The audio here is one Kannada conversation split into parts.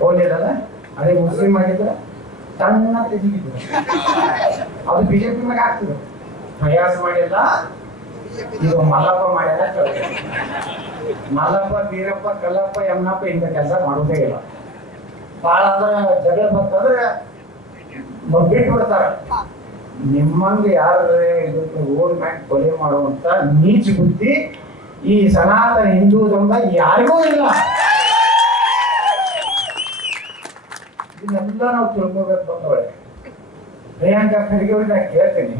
ಹೋಗ್ಲಿಲ್ಲ. ಅದೇ ಮುಸ್ಲಿಂ ಆಗಿದ್ರೆ ಸಣ್ಣ ತೆಗಿದ್ರು, ಅದು ಬಿಜೆಪಿ ಮ್ಯಾಗ ಆಗ್ತದೆ. ಪ್ರಯಾಸ ಮಾಡಿಲ್ಲ, ಇದು ಮಲ್ಲಪ್ಪ ಮಾಡ್ಯಾರ. ಮಲ್ಲಪ್ಪ, ಬೀರಪ್ಪ, ಕಲ್ಲಪ್ಪ, ಯಮನಪ್ಪ ಇಂಥ ಕೆಲಸ ಮಾಡೋದೇ ಇಲ್ಲ. ಭಾಳ ಆದ್ರೆ ಜಗಳ ಬರ್ತಂದ್ರೆ ಬಿಟ್ಬಿಡ್ತಾರ. ನಿಮ್ಮಂಗೆ ಯಾರೇ ಇದಕ್ಕೆ ರೋಡ್ ಮ್ಯಾಗ ಕೊಲೆ ಮಾಡುವಂತ ನೀಚ ಬುದ್ಧಿ ಈ ಸನಾತನ ಹಿಂದೂ ಧರ್ಮದ ಯಾರಿಗೂ ಇಲ್ಲ. ಇದನ್ನೆಲ್ಲ ನಾವು ತಿಳ್ಕೋಬೇಕು. ಬಂದವಳೆ ಪ್ರಿಯಾಂಕಾ ಖರ್ಗೆ ಅವ್ರಿಗೆ ನಾನು ಕೇಳ್ತೇನೆ,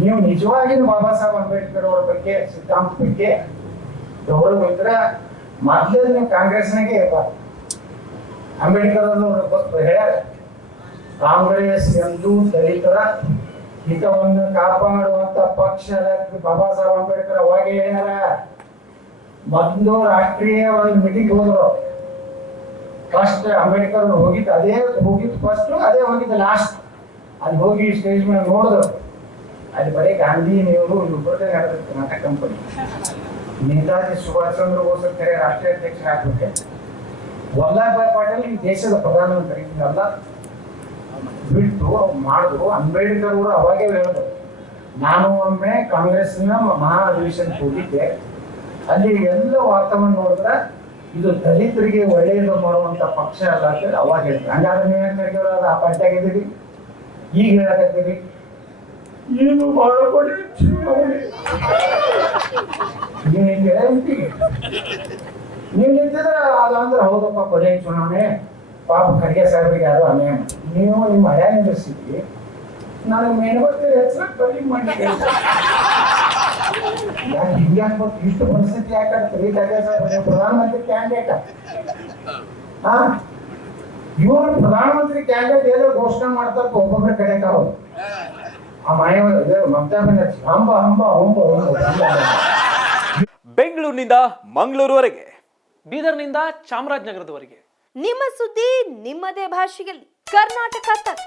ನೀವು ನಿಜವಾಗಿ ಬಾಬಾ ಸಾಹೇಬ್ ಅಂಬೇಡ್ಕರ್ ಅವರ ಬಗ್ಗೆ, ಸಿದ್ಧಾಂತ ಬಗ್ಗೆ ಗೌರವ ಇದ್ರೆ ಮೊದಲೇ ನೀವು ಕಾಂಗ್ರೆಸ್ನಾಗೆ ಇರಬಾರ್ದು. ಅಂಬೇಡ್ಕರ್ ಅವರು ಹೇಳ್ಯಾರ, ಕಾಂಗ್ರೆಸ್ ಎಂದು ದಲಿತರ ಹಿತವನ್ನು ಕಾಪಾಡುವಂತ ಪಕ್ಷ. ಬಾಬಾ ಸಾಹೇಬ್ ಅಂಬೇಡ್ಕರ್ ಅವಾಗೇ ಹೇಳ್ಯಾರ. ಮೊದಲು ರಾಷ್ಟ್ರೀಯ ಒಂದು ಮೀಟಿಂಗ್ ಹೋದ್ರು, ಫಸ್ಟ್ ಅಂಬೇಡ್ಕರ್ ಹೋಗಿದ್ದು ಫಸ್ಟ್, ಅದೇ ಹೋಗಿದ್ದು ಲಾಸ್ಟ್. ಅಲ್ಲಿ ಹೋಗಿ ಸ್ಟೇಜ್ ಮೇಲೆ ನೋಡಿದ್ರು, ಅಲ್ಲಿ ಬರೀ ಗಾಂಧಿ ನೆಹರು ಇಬ್ಬರದೇ ನಡೆದಿತ್ತು ನಾಟಕ ಕಂಪನಿ. ನೇತಾಜಿ ಸುಭಾಷ್ ಚಂದ್ರ ಬೋಸ್ ಕರೆ ರಾಷ್ಟ್ರೀಯ ಅಧ್ಯಕ್ಷ ಆಗ್ಬೇಕು. ವಲ್ಲಭಭಾಯ್ ಪಾಟೀಲ್ ಈ ದೇಶದ ಪ್ರಧಾನಮಂತ್ರಿ. ಇದೆಲ್ಲ ಬಿಟ್ಟು ಮಾಡಿದ್ರು. ಅಂಬೇಡ್ಕರ್ ಅವರು ಅವಾಗೇ ಹೇಳಿದ್ರು, ನಾನು ಒಮ್ಮೆ ಕಾಂಗ್ರೆಸ್ನ ಮಹಾ ಅಧಿವೇಶನ ಹೋಗಿದ್ದೆ, ಅಲ್ಲಿ ಎಲ್ಲ ವಾತಾವರಣ ನೋಡಿದ್ರೆ ಇದು ದಲಿತರಿಗೆ ಒಳ್ಳೆಯದು ಮಾಡುವಂತ ಪಕ್ಷ ಅಲ್ಲ ಅಂತ ಅವಾಗ ಹೇಳ್ತಾರೆ. ಹಂಗಾದ್ರೆ ನೀವೇನು ಆ ಪಾರ್ಟಿಯಾಗಿದ್ದೀರಿ, ಈಗ ಹೇಳಕತ್ತೀರಿ ಏನು ಮಾಡಬೇಡಿ ನೀವು ನಿಂತಿದ್ರೆ ಅದಂದ್ರೆ ಹೌದಪ್ಪ ಕೊನೆ ಚುನಾವಣೆ, ಪಾಪ ಖರ್ಗೆ ಸಾಹೇಬ್ರಿಗೆ ಯಾರು ಅನ್ಯಾಯ. ನೀವು ನಿಮ್ಮ ಹಳ್ಯಾಗ ನಿಲ್ಲಿಸಿದ್ವಿ, ನನಗೆ ಮೇಣಬತ್ತಿ ಹೆಸರು ಬರೀ ಮಾಡಿ ಯಾಕೆ ಹಿಂಗ್ಯಾಕೆ ಇಷ್ಟು ಪರಿಸ್ಥಿತಿ ಯಾಕಾಗ್ತದೆ? ಖರ್ಗೆ ಸಾಹೇಬ್ ಪ್ರಧಾನಮಂತ್ರಿ ಕ್ಯಾಂಡಿಡೇಟ್, ಇವರು ಪ್ರಧಾನಮಂತ್ರಿ ಕ್ಯಾಂಡಿಡೇಟ್ ಏನೋ ಘೋಷಣೆ ಮಾಡ್ತಾರ ಒಬ್ಬೊಬ್ಬರ ಕಡೆ ಕಾವು. ಆ ಮಮತಾ ಬ್ಯಾನರ್ಜಿ ಹಂಬ ಹಂಬ ಹೊಂಬ ಬೆಂಗಳೂರಿನಿಂದ ಮಂಗಳೂರುವರೆಗೆ, ಬೀದರ್ನಿಂದ ಚಾಮರಾಜನಗರದವರೆಗೆ ನಿಮ್ಮ ಸುದ್ದಿ ನಿಮ್ಮದೇ ಭಾಷೆಯಲ್ಲಿ. ಕರ್ನಾಟಕ ತಕ್.